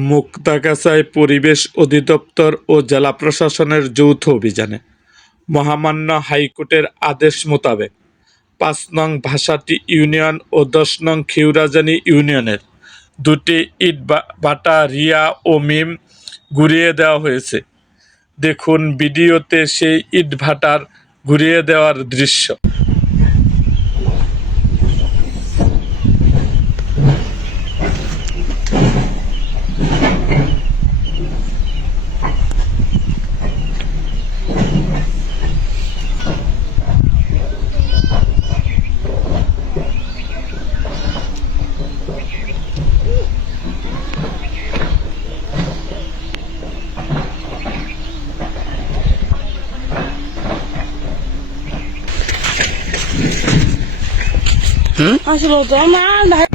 মুক্তাগাছায় পরিবেশ অধিদপ্তর ও জেলা প্রশাসনের যৌথ অভিযানে। মহামান্য হাইকোর্টের আদেশ মোতাবেক পাঁচ নং ভাষাটি ইউনিয়ন ও দশ নং খিউরাজানি ইউনিয়নের দুটি ইট বা- ভাটা রিয়া ও মিম ঘুরিয়ে দেওয়া হয়েছে। দেখুন ভিডিওতে সেই ইট ভাটার ঘুরিয়ে দেওয়ার দৃশ্য। 嗯，阿西罗，走嘛，来。